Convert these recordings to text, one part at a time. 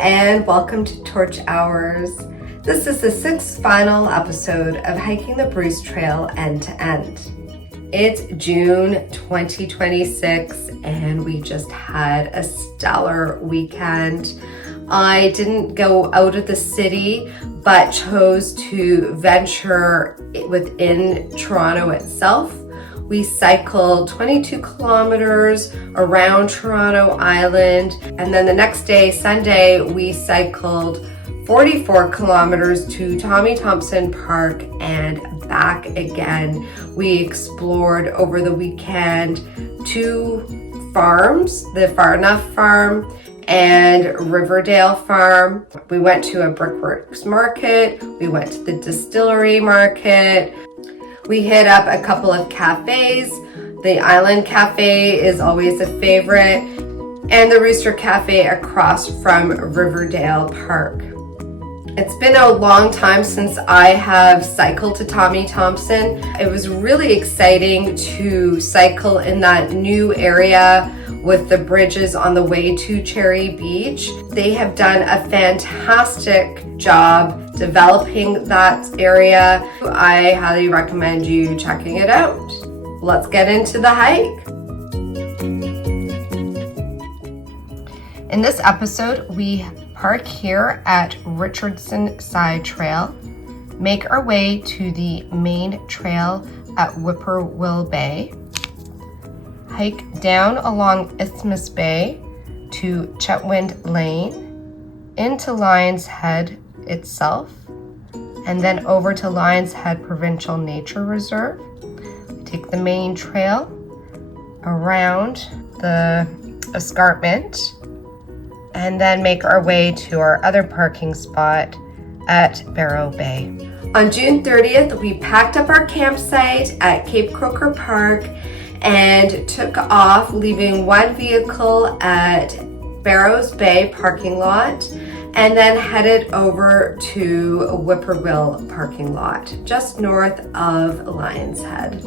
and welcome to Torch Hours. This is the 6th final episode of Hiking the Bruce Trail end to end. It's June 2026 and we just had a stellar weekend. I didn't go out of the city but chose to venture within Toronto itself. We cycled 22 kilometers around Toronto Island, and then the next day, Sunday, we cycled 44 kilometers to Tommy Thompson Park and back again. We explored over the weekend 2 farms, the Far Enough Farm and Riverdale Farm. We went to a Brickworks market, we went to the distillery market. We hit up a couple of cafes. The Island Cafe is always a favorite, and the Rooster Cafe across from Riverdale Park. It's been a long time since I have cycled to Tommy Thompson. It was really exciting to cycle in that new area with the bridges on the way to Cherry Beach. They have done a fantastic job developing that area. I highly recommend you checking it out. Let's get into the hike. In this episode, we park here at Richardson Side Trail, make our way to the main trail at Whippoorwill Bay, hike down along Isthmus Bay to Chetwynd Lane, into Lions Head itself, and then over to Lions Head Provincial Nature Reserve. We take the main trail around the escarpment and then make our way to our other parking spot at Barrow Bay. On June 30th, we packed up our campsite at Cape Croker Park and took off, leaving one vehicle at Barrows Bay parking lot and then headed over to Whippoorwill parking lot, just north of Lions Head.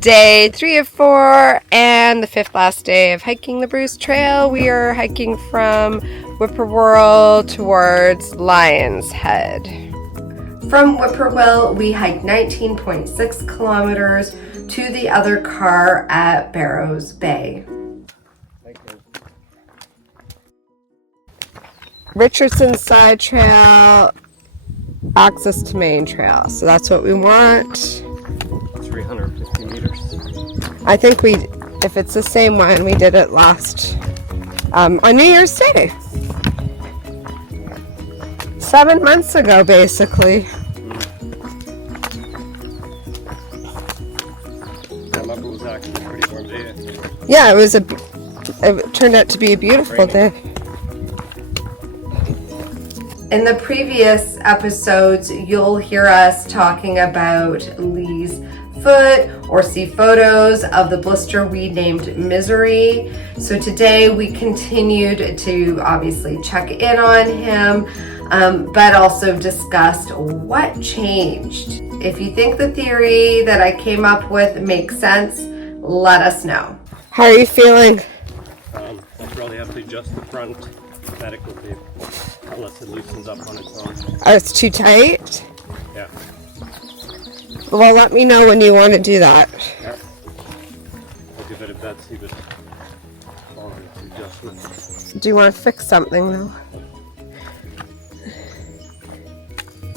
Day 3 of 4 and the 5th last day of hiking the Bruce Trail. We are hiking from Whippoorwill towards Lions Head. From Whippoorwill, we hiked 19.6 kilometers to the other car at Barrows Bay. Richardson Side Trail, access to main trail. So that's what we want. 350 meters. I think if it's the same one, we did it last on New Year's Day. 7 months ago, basically. That level was actually a pretty warm day. Yeah, it turned out to be a beautiful day. In the previous episodes, you'll hear us talking about Lee's foot or see photos of the blister we named Misery. So today we continued to obviously check in on him, but also discussed what changed. If you think the theory that I came up with makes sense, let us know. How are you feeling? I'll probably have to adjust the front medical tape unless it loosens up on its own. Oh, it's too tight? Yeah. Well, let me know when you want to do that. Yeah. I'll give it a bet, see if it's following its adjustments. Do you want to fix something though?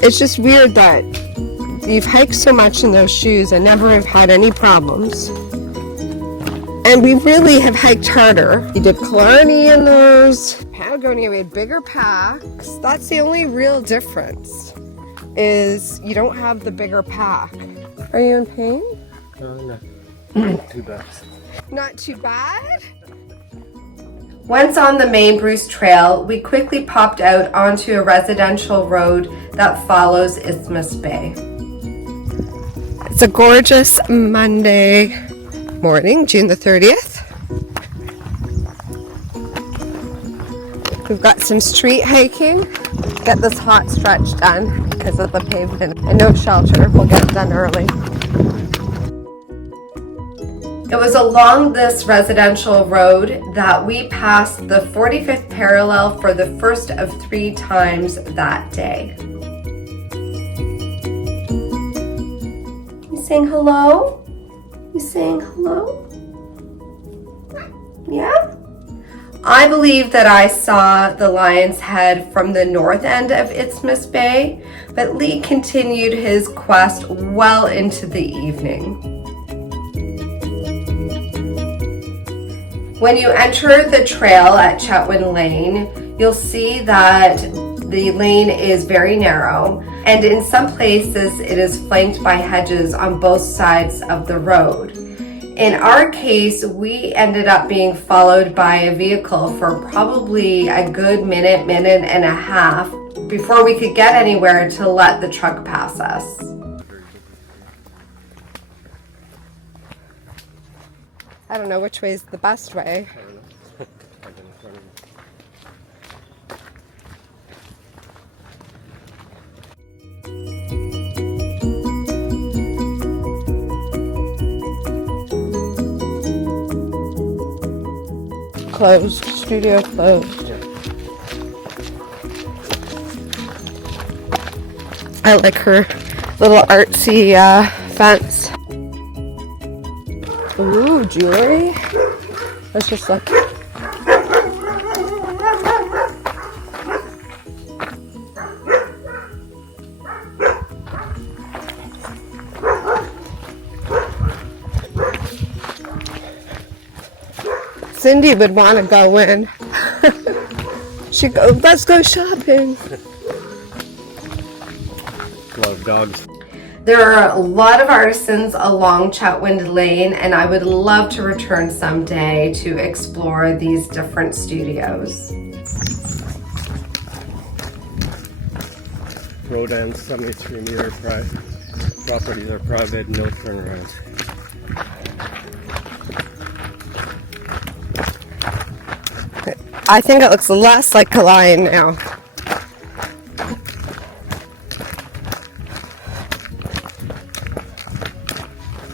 It's just weird that you've hiked so much in those shoes and never have had any problems. And we really have hiked harder. You did Killarney in those. Patagonia, we had bigger packs. That's the only real difference, is you don't have the bigger pack. Are you in pain? No. Not too bad. Not too bad? Once on the main Bruce Trail, we quickly popped out onto a residential road that follows Isthmus Bay. It's a gorgeous Monday morning, June the 30th. We've got some street hiking. Get this hot stretch done because of the pavement and no shelter. We'll get it done early. It was along this residential road that we passed the 45th parallel for the first of 3 times that day. You saying hello? You saying hello? Yeah? I believe that I saw the Lion's Head from the north end of Isthmus Bay, but Lee continued his quest well into the evening. When you enter the trail at Chetwynd Lane, you'll see that the lane is very narrow, and in some places it is flanked by hedges on both sides of the road. In our case, we ended up being followed by a vehicle for probably a good minute and a half before we could get anywhere to let the truck pass us. I don't know which way is the best way. Closed, studio closed. Yeah. I like her little artsy fence. Ooh, jewelry. Let's just look. Cindy would want to go in. She'd go, let's go shopping. Love dogs. There are a lot of artisans along Chetwynd Lane, and I would love to return someday to explore these different studios. Road ends, 73-meter properties are private, no turnarounds. I think it looks less like a lion now.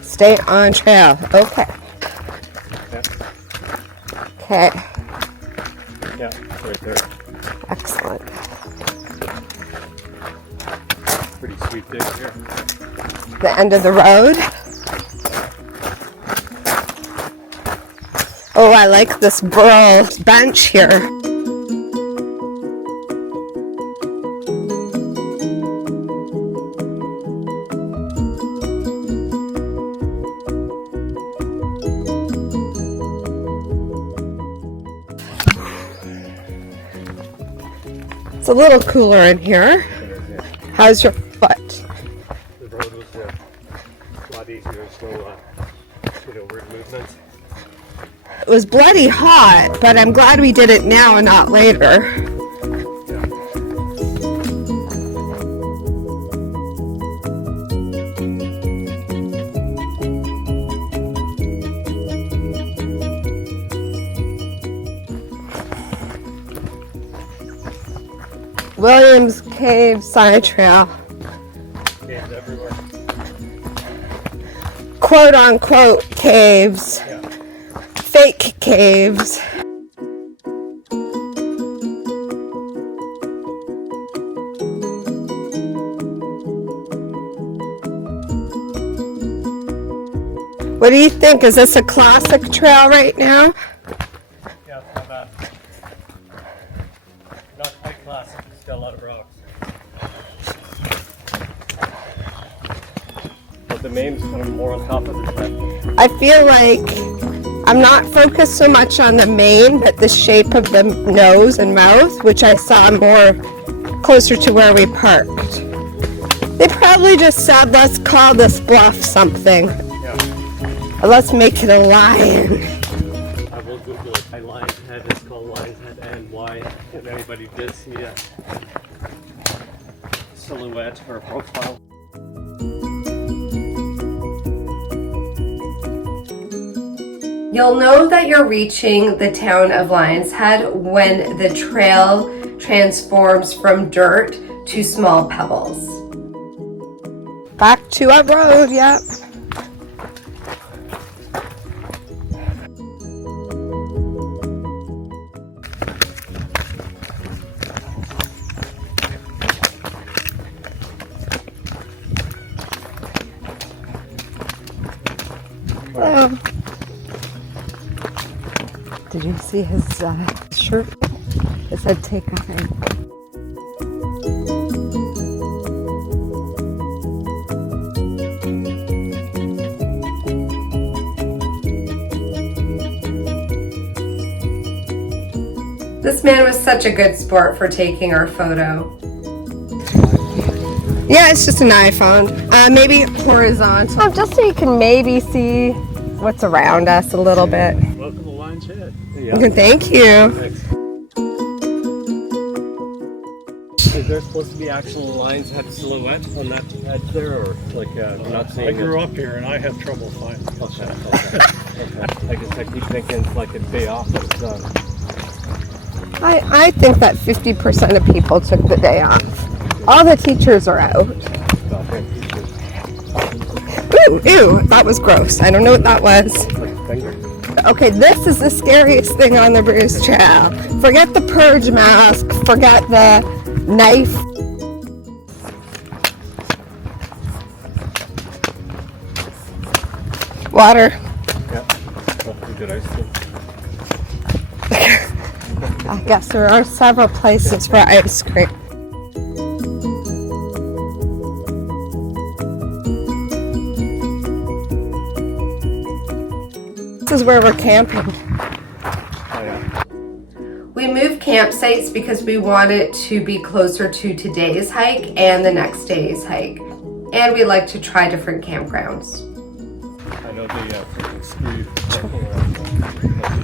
Stay on trail. Okay. Yeah. Okay. Yeah, right there. Excellent. Pretty sweet dig here. The end of the road. Oh, I like this burl bench here. It's a little cooler in here. How's your foot? The road was a lot easier. There's no weird movements. It was bloody hot, but I'm glad we did it now and not later. Yeah. Williams Cave Side Trail. Caves everywhere. Quote unquote caves. Yeah. Fake caves. What do you think? Is this a classic trail right now? Yeah, it's not bad. Not quite classic. It's got a lot of rocks. But the main's kind of more on top of the trail. I feel like I'm not focused so much on the mane, but the shape of the nose and mouth, which I saw more closer to where we parked. They probably just said, let's call this bluff something. Yeah. Or let's make it a lion. I will Google it. My Lion's Head is called Lion's Head, and why, if anybody did see a silhouette or a profile. You'll know that you're reaching the town of Lion's Head when the trail transforms from dirt to small pebbles. Back to our road, yep. Did you see his shirt? It said take a hike. This man was such a good sport for taking our photo. Yeah, it's just an iPhone. Maybe horizontal, just so you can maybe see what's around us a little bit. Welcome to Lion's Head. Yeah. Thank you. Thanks. Is there supposed to be actual Lion's Head silhouette on that edge there, or like I'm not saying? I grew up here and I have trouble finding it. Okay. I guess I keep thinking it's like a day off, but it's done. I think that 50% of people took the day off. All the teachers are out. Ew, that was gross. I don't know what that was. Okay, this is the scariest thing on the Bruce Trail. Forget the purge mask, forget the knife. Water. Yeah, well, good ice cream. I guess there are several places for ice cream. This is where we're camping. Oh, yeah. We moved campsites because we wanted to be closer to today's hike and the next day's hike. And we like to try different campgrounds. I know they freaking screw parking around.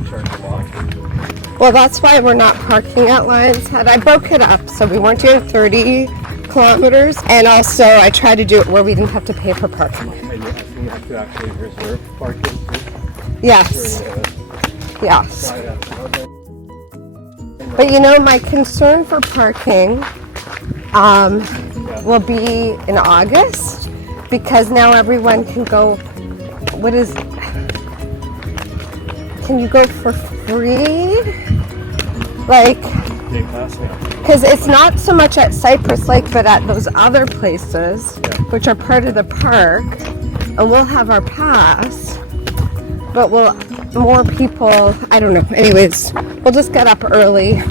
They charge a lot. Well, that's why we're not parking at Lion's Head. I broke it up, so we weren't doing 30 kilometers. And also, I tried to do it where we didn't have to pay for parking. And you have to actually reserve parking. Yes. Yes. But you know, my concern for parking will be in August, because now everyone can go. Can you go for free? Like, because it's not so much at Cypress Lake, but at those other places, which are part of the park, and we'll have our pass, but more people, I don't know. Anyways, we'll just get up early.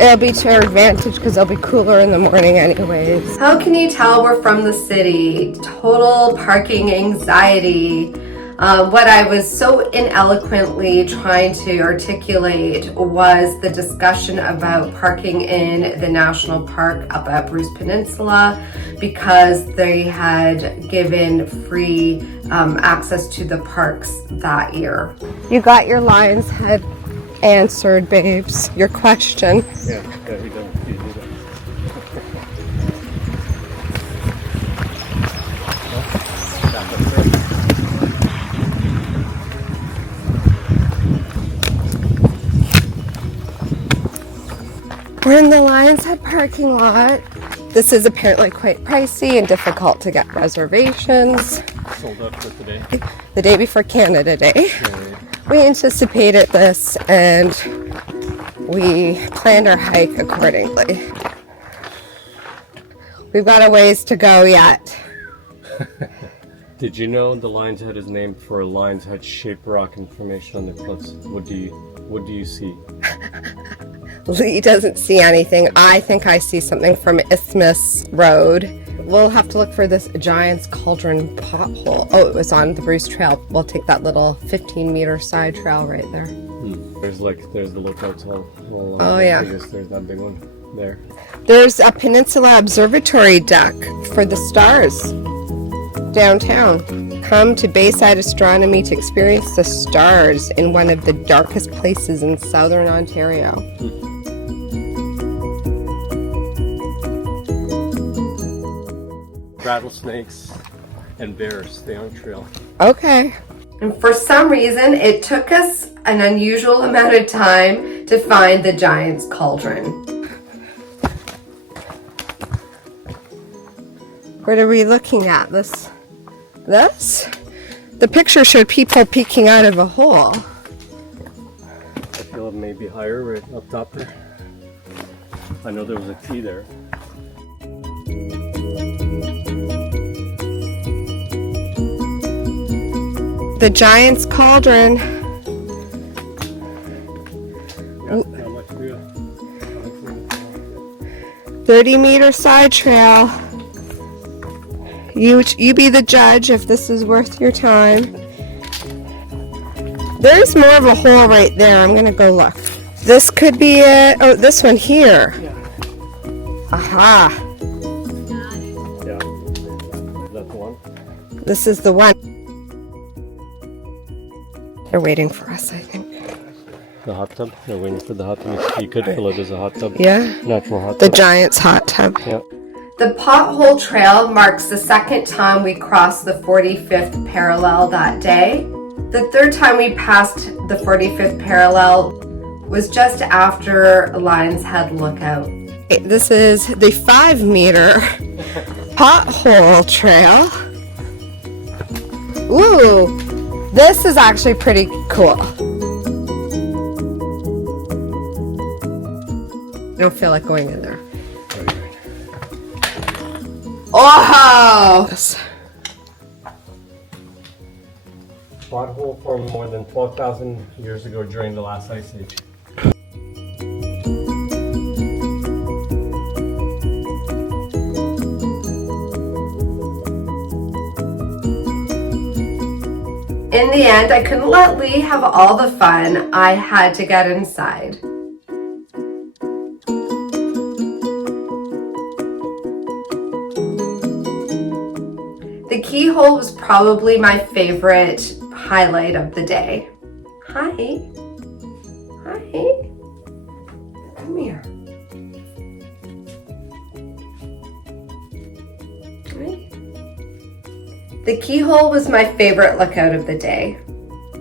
It'll be to our advantage because it'll be cooler in the morning anyways. How can you tell we're from the city? Total parking anxiety. What I was so ineloquently trying to articulate was the discussion about parking in the national park up at Bruce Peninsula, because they had given free access to the parks that year. You got your Lion's Head answered, babes. Your question. Yeah, he does. He do that. We're in the Lion's Head parking lot. This is apparently quite pricey and difficult to get reservations. Sold out for today. The day before Canada Day. Yeah. We anticipated this and we planned our hike accordingly. We've got a ways to go yet. Did you know the Lion's Head is named for a lion's head shaped rock formation on the cliffs? What do you see? Lee doesn't see anything. I think I see something from Isthmus Road. We'll have to look for this Giant's Cauldron pothole. Oh, it was on the Bruce Trail. We'll take that little 15-meter side trail right there. There's the lookouts all along. Oh, yeah. I guess there's that big one there. There's a Peninsula Observatory deck for the stars downtown. Come to Bayside Astronomy to experience the stars in one of the darkest places in southern Ontario. Rattlesnakes and bears stay on trail. Okay. And for some reason, it took us an unusual amount of time to find the Giant's Cauldron. What are we looking at? This? The picture showed people peeking out of a hole. I feel it may be higher right up top there. I know there was a T there. The Giant's Cauldron. 30-meter side trail. You be the judge if this is worth your time. There's more of a hole right there. I'm gonna go look. This could be it. Oh, this one here. Aha. Yeah. Is that the one? This is the one. They're waiting for us, I think. The hot tub? They're waiting for the hot tub. You could fill it as a hot tub. Yeah. Natural hot tub. The Giant's hot tub. Yeah. The Pothole Trail marks the second time we crossed the 45th parallel that day. The third time we passed the 45th parallel was just after Lion's Head Lookout. This is the 5-meter Pothole Trail. Ooh, this is actually pretty cool. I don't feel like going in there. Oh! Pothole formed more than 12,000 years ago during the last ice age. In the end, I couldn't let Lee have all the fun. I had to get inside. The keyhole was probably my favorite highlight of the day. Hi. Hi. Come here. Hi. The keyhole was my favorite lookout of the day.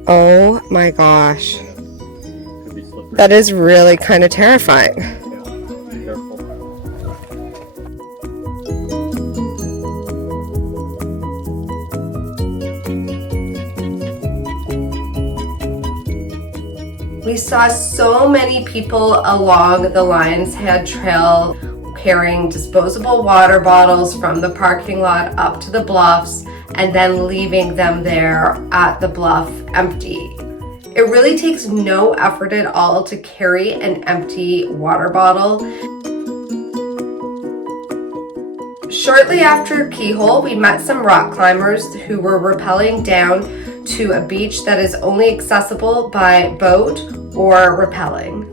Oh my gosh. Could be slippery. That is really kind of terrifying. Yeah. Careful. We saw so many people along the Lion's Head Trail carrying disposable water bottles from the parking lot up to the bluffs and then leaving them there at the bluff empty. It really takes no effort at all to carry an empty water bottle. Shortly after Keyhole, we met some rock climbers who were rappelling down to a beach that is only accessible by boat or rappelling.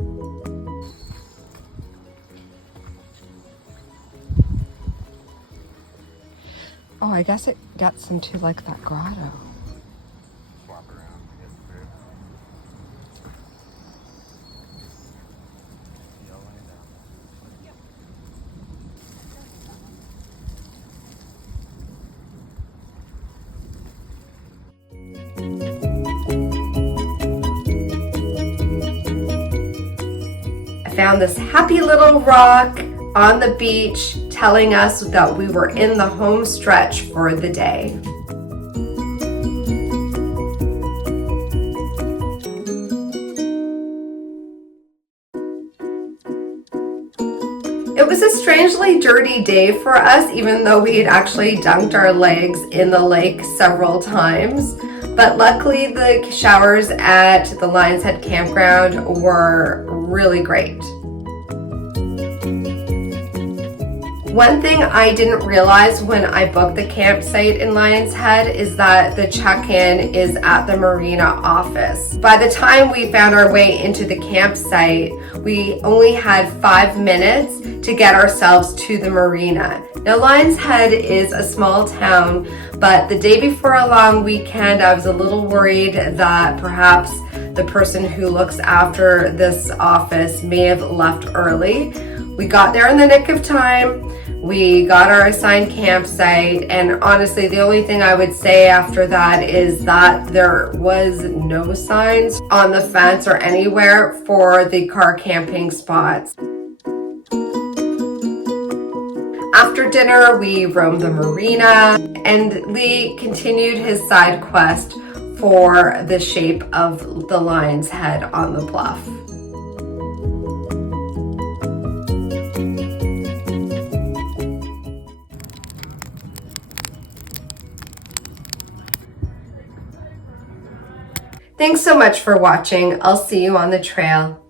Oh, I guess it gets into like that grotto. I found this happy little rock on the beach telling us that we were in the home stretch for the day. It was a strangely dirty day for us, even though we had actually dunked our legs in the lake several times. But luckily the showers at the Lion's Head campground were really great. One thing I didn't realize when I booked the campsite in Lion's Head is that the check-in is at the marina office. By the time we found our way into the campsite, we only had 5 minutes to get ourselves to the marina. Now, Lion's Head is a small town, but the day before a long weekend, I was a little worried that perhaps the person who looks after this office may have left early. We got there in the nick of time. We got our assigned campsite, and honestly, the only thing I would say after that is that there was no signs on the fence or anywhere for the car camping spots. After dinner, we roamed the marina, and Lee continued his side quest for the shape of the Lion's Head on the bluff. Thanks so much for watching. I'll see you on the trail.